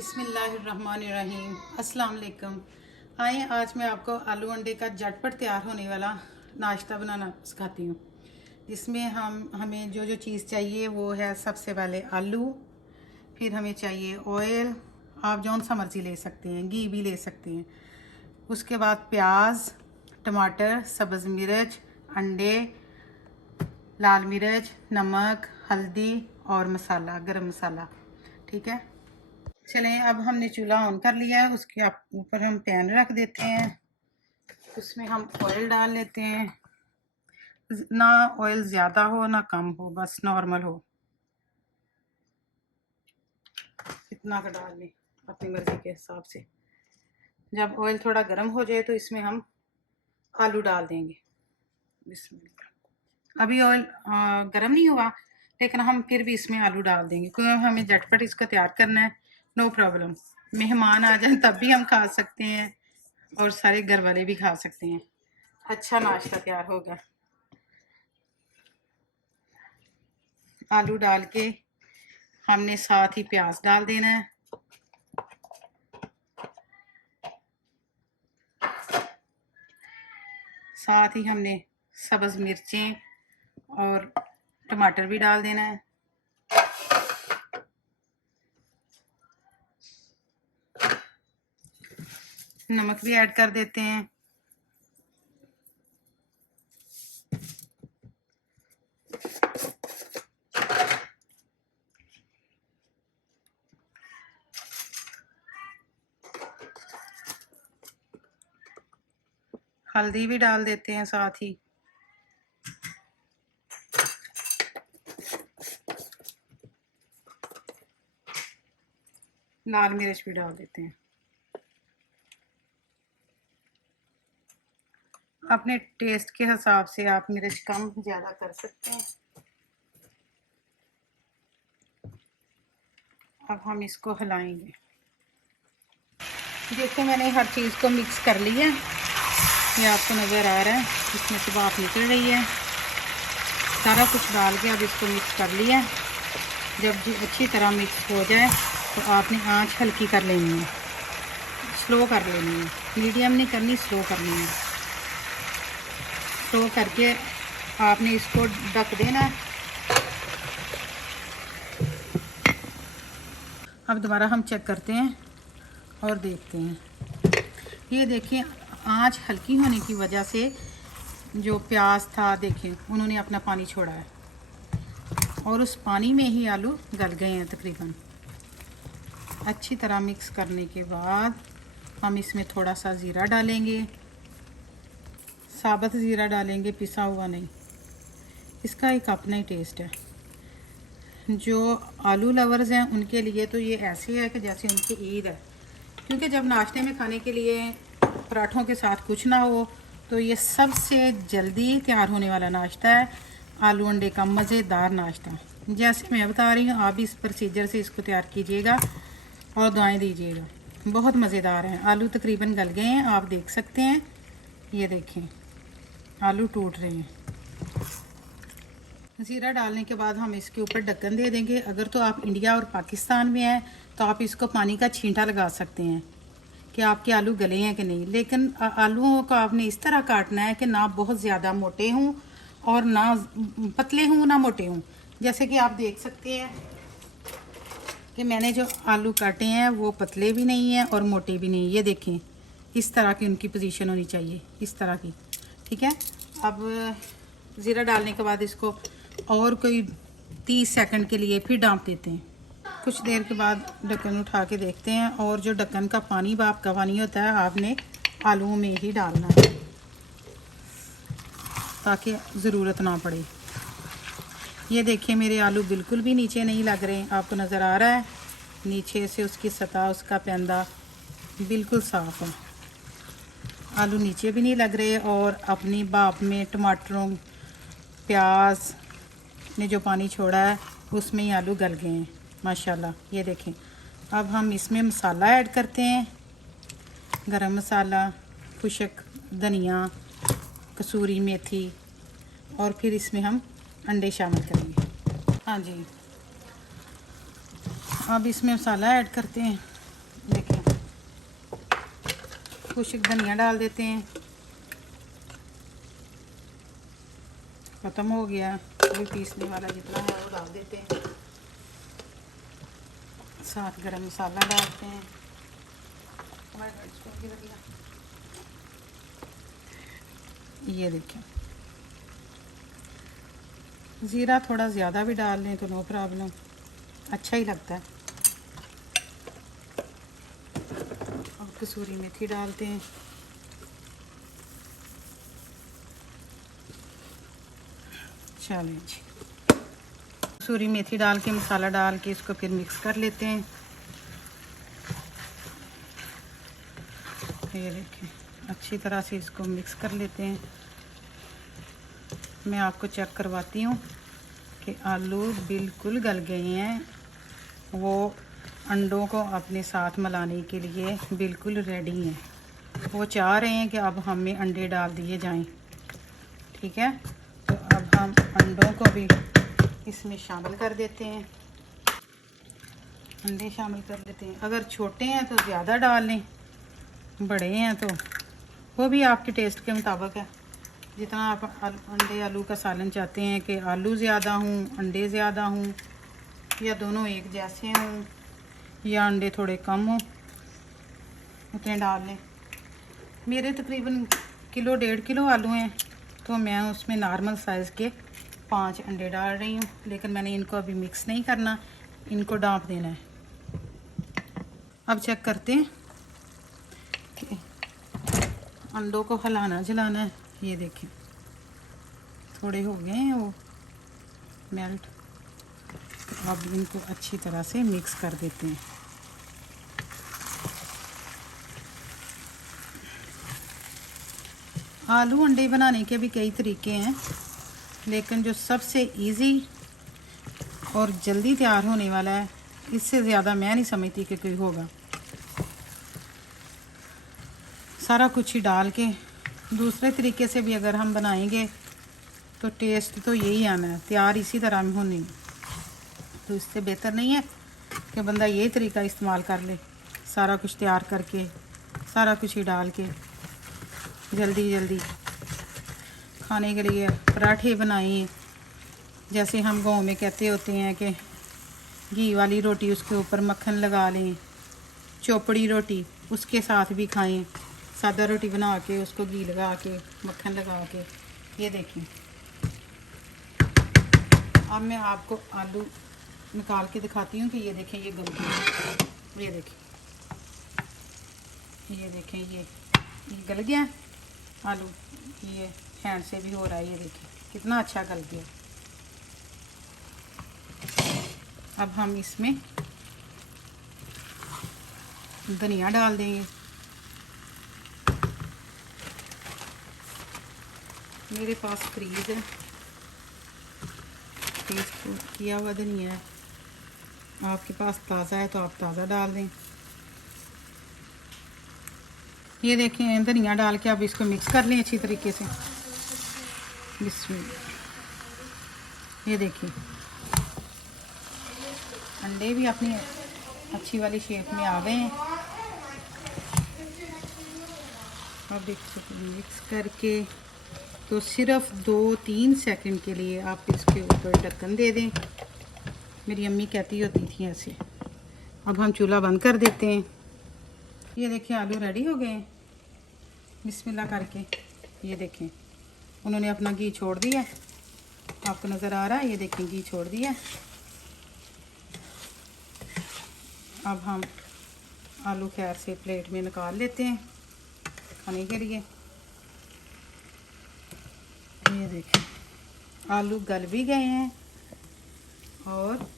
बिस्मिल्लाहिर्रहमानिर्रहीम। अस्सलाम वालेकुम। आए आज मैं आपको आलू अंडे का झटपट तैयार होने वाला नाश्ता बनाना सिखाती हूँ। जिसमें हमें जो जो चीज़ चाहिए वो है सबसे पहले आलू, फिर हमें चाहिए ऑयल, आप जौन सा मर्ज़ी ले सकते हैं, घी भी ले सकते हैं। उसके बाद प्याज, टमाटर, सब्ज़ मिर्च, अंडे, लाल मिर्च, नमक, हल्दी और मसाला, गरम मसाला। ठीक है, चलें अब हमने चूल्हा ऑन कर लिया है। उसके ऊपर हम पैन रख देते हैं, उसमें हम ऑयल डाल लेते हैं। ना ऑयल ज़्यादा हो ना कम हो, बस नॉर्मल हो, इतना का डाल लें अपनी मर्ज़ी के हिसाब से। जब ऑयल थोड़ा गर्म हो जाए तो इसमें हम आलू डाल देंगे। बिस्मिल्लाह। अभी ऑयल गर्म नहीं हुआ, लेकिन हम फिर भी इसमें आलू डाल देंगे क्योंकि हमें झटपट इसको तैयार करना है। नो प्रॉब्लम, मेहमान आ जाए तब भी हम खा सकते हैं और सारे घर वाले भी खा सकते हैं। अच्छा नाश्ता तैयार होगा। आलू डाल के हमने साथ ही प्याज डाल देना है। साथ ही हमने सब्ज़ मिर्चें और टमाटर भी डाल देना है। नमक भी ऐड कर देते हैं। हल्दी भी डाल देते हैं साथ ही। लाल मिर्च भी डाल देते हैं। अपने टेस्ट के हिसाब से आप मिर्च कम ज़्यादा कर सकते हैं। अब हम इसको हिलाएंगे। देखो मैंने हर चीज़ को मिक्स कर लिया है, ये आपको नज़र आ रहा है, इसमें से भाप निकल रही है। सारा कुछ डाल के अब इसको मिक्स कर लिया। जब अच्छी तरह मिक्स हो जाए तो आपने आंच हल्की कर लेनी है, स्लो कर लेनी है, मीडियम नहीं करनी, स्लो करनी है। स्लो करके आपने इसको ढक देना। अब दोबारा हम चेक करते हैं और देखते हैं। ये देखिए, आंच हल्की होने की वजह से जो प्याज था, देखें उन्होंने अपना पानी छोड़ा है और उस पानी में ही आलू गल गए हैं तकरीबन। अच्छी तरह मिक्स करने के बाद हम इसमें थोड़ा सा ज़ीरा डालेंगे। साबुत ज़ीरा डालेंगे, पिसा हुआ नहीं। इसका एक अपना ही टेस्ट है। जो आलू लवर्स हैं उनके लिए तो ये ऐसे है कि जैसे उनकी ईद है, क्योंकि जब नाश्ते में खाने के लिए पराठों के साथ कुछ ना हो तो ये सबसे जल्दी तैयार होने वाला नाश्ता है, आलू अंडे का मज़ेदार नाश्ता। जैसे मैं बता रही हूँ आप भी इस प्रोसीजर से इसको तैयार कीजिएगा और दुआएं दीजिएगा। बहुत मज़ेदार हैं। आलू तकरीबन गल गए हैं, आप देख सकते हैं। ये देखें आलू टूट रहे हैं। ज़ीरा डालने के बाद हम इसके ऊपर ढक्कन दे देंगे। अगर तो आप इंडिया और पाकिस्तान में हैं तो आप इसको पानी का छींटा लगा सकते हैं कि आपके आलू गले हैं कि नहीं। लेकिन आलूओं को आपने इस तरह काटना है कि ना बहुत ज़्यादा मोटे हों और ना पतले हों ना मोटे हों। जैसे कि आप देख सकते हैं कि मैंने जो आलू काटे हैं वो पतले भी नहीं हैं और मोटे भी नहीं। ये देखें, इस तरह की उनकी पोजीशन होनी चाहिए, इस तरह की। ठीक है, अब ज़ीरा डालने के बाद इसको और कोई 30 सेकंड के लिए फिर ढाँप देते हैं। कुछ देर के बाद ढक्कन उठा के देखते हैं और जो ढक्कन का पानी भाप का पानी होता है आपने आलूओं में ही डालना है ताकि ज़रूरत ना पड़े। ये देखिए मेरे आलू बिल्कुल भी नीचे नहीं लग रहे, आपको नज़र आ रहा है। नीचे से उसकी सतह, उसका पैंदा बिल्कुल साफ़ है। आलू नीचे भी नहीं लग रहे और अपनी भाप में टमाटरों, प्याज ने जो पानी छोड़ा है उसमें ही आलू गल गए हैं माशाल्लाह। ये देखें, अब हम इसमें मसाला ऐड करते हैं। गरम मसाला, खुशक धनिया, कसूरी मेथी और फिर इसमें हम अंडे शामिल करेंगे। हाँ जी, अब इसमें मसाला ऐड करते हैं। खुश्क धनिया डाल देते हैं। ख़त्म हो गया, अभी पीसने वाला जितना है वो डाल देते हैं। साथ गरम मसाला डालते हैं। ये देखें, ज़ीरा थोड़ा ज़्यादा भी डाल लें तो नो प्रॉब्लम, अच्छा ही लगता है। और कसूरी मेथी डालते हैं। चलें जी, कसूरी मेथी डाल के मसाला डाल के इसको फिर मिक्स कर लेते हैं। ये देखें, अच्छी तरह से इसको मिक्स कर लेते हैं। मैं आपको चेक करवाती हूँ कि आलू बिल्कुल गल गए हैं, वो अंडों को अपने साथ मिलाने के लिए बिल्कुल रेडी हैं। वो चाह रहे हैं कि अब हमें अंडे डाल दिए जाएं। ठीक है, तो अब हम अंडों को भी इसमें शामिल कर देते हैं। अंडे शामिल कर देते हैं। अगर छोटे हैं तो ज़्यादा डाल लें, बड़े हैं तो वो भी आपके टेस्ट के मुताबिक है। जितना आप अंडे आलू का सालन चाहते हैं कि आलू ज़्यादा हों, अंडे ज़्यादा हों, या दोनों एक जैसे हों, या अंडे थोड़े कम हों, उतने डाल लें। मेरे तकरीबन किलो 1.5 किलो आलू हैं, तो मैं उसमें नॉर्मल साइज़ के 5 अंडे डाल रही हूँ। लेकिन मैंने इनको अभी मिक्स नहीं करना, इनको डाँप देना है। अब चेक करते हैं कि अंडों को हिलाना जलाना है। ये देखें, थोड़े हो गए हैं वो मेल्ट। तो अब इनको अच्छी तरह से मिक्स कर देते हैं। आलू अंडे बनाने के भी कई तरीके हैं, लेकिन जो सबसे इजी और जल्दी तैयार होने वाला है, इससे ज़्यादा मैं नहीं समझती कि कोई होगा। सारा कुछ ही डाल के दूसरे तरीके से भी अगर हम बनाएंगे तो टेस्ट तो यही आना है, तैयार इसी तरह में होने। तो इससे बेहतर नहीं है कि बंदा यही तरीका इस्तेमाल कर ले, सारा कुछ तैयार करके, सारा कुछ ही डाल के जल्दी जल्दी खाने के लिए पराठे बनाइए। जैसे हम गांव में कहते होते हैं कि घी वाली रोटी, उसके ऊपर मक्खन लगा लें, चौपड़ी रोटी उसके साथ भी खाएं। सादा रोटी बना के उसको घी लगा के, मक्खन लगा के। ये देखें, अब मैं आपको आलू निकाल के दिखाती हूँ कि ये देखें, ये गल गया। ये देखें, ये देखें, ये गल गया आलू। ये हैंड से भी हो रहा है। ये देखें कितना अच्छा गल गया। अब हम इसमें धनिया डाल देंगे। मेरे पास फ्रीज है, फ्रीज किया हुआ धनिया है। आपके पास ताज़ा है तो आप ताज़ा डाल दें। ये देखें, धनिया डाल के अब इसको मिक्स कर लें अच्छी तरीके से। बिस्मिल्लाह। ये देखिए, अंडे भी अपनी अच्छी वाली शेप में आ गए हैं। अब इसको मिक्स करके तो सिर्फ 2-3 सेकंड के लिए आप इसके ऊपर ढक्कन दे दें। मेरी अम्मी कहती होती थी ऐसे। अब हम चूल्हा बंद कर देते हैं। ये देखिए, आलू रेडी हो गए हैं बिस्मिल्लाह करके। ये देखें, उन्होंने अपना घी छोड़ दिया, आपको नज़र आ रहा है। ये देखें, घी छोड़ दिया। अब हम आलू खैर से प्लेट में निकाल लेते हैं खाने के लिए। ये देखें, आलू गल भी गए हैं और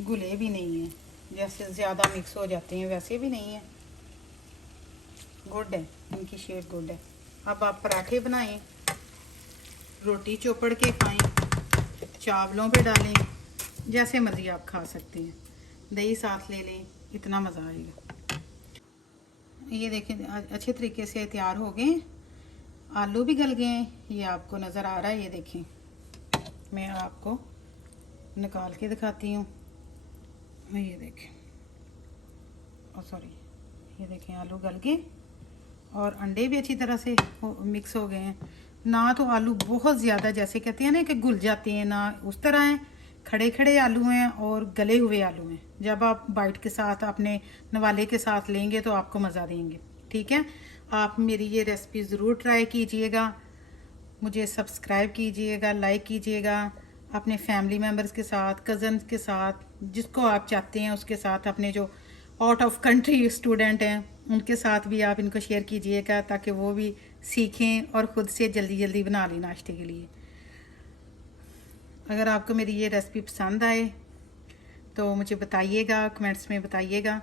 गुले भी नहीं हैं। जैसे ज़्यादा मिक्स हो जाते हैं वैसे भी नहीं है, गुड है, इनकी शेप गुड है। अब आप पराठे बनाएं, रोटी चोपड़ के खाएं, चावलों पे डालें, जैसे मर्ज़ी आप खा सकते हैं। दही साथ ले लें, इतना मज़ा आएगा। ये देखें, अच्छे तरीके से तैयार हो गए। आलू भी गल गए हैं, ये आपको नज़र आ रहा है। ये देखें, मैं आपको निकाल के दिखाती हूँ। ये देखें, सॉरी, ये देखें आलू गल गए और अंडे भी अच्छी तरह से मिक्स हो गए हैं। ना तो आलू बहुत ज़्यादा जैसे कहते हैं ना कि घुल जाते हैं, ना उस तरह हैं, खड़े खड़े आलू हैं और गले हुए आलू हैं। जब आप बाइट के साथ अपने नवाले के साथ लेंगे तो आपको मज़ा देंगे। ठीक है, आप मेरी ये रेसिपी ज़रूर ट्राई कीजिएगा, मुझे सब्सक्राइब कीजिएगा, लाइक कीजिएगा, अपने फैमिली मेम्बर्स के साथ, कज़न्स के साथ, जिसको आप चाहते हैं उसके साथ, अपने जो आउट ऑफ कंट्री स्टूडेंट हैं उनके साथ भी आप इनको शेयर कीजिएगा ताकि वो भी सीखें और ख़ुद से जल्दी जल्दी बना लें नाश्ते के लिए। अगर आपको मेरी ये रेसिपी पसंद आए तो मुझे बताइएगा, कमेंट्स में बताइएगा।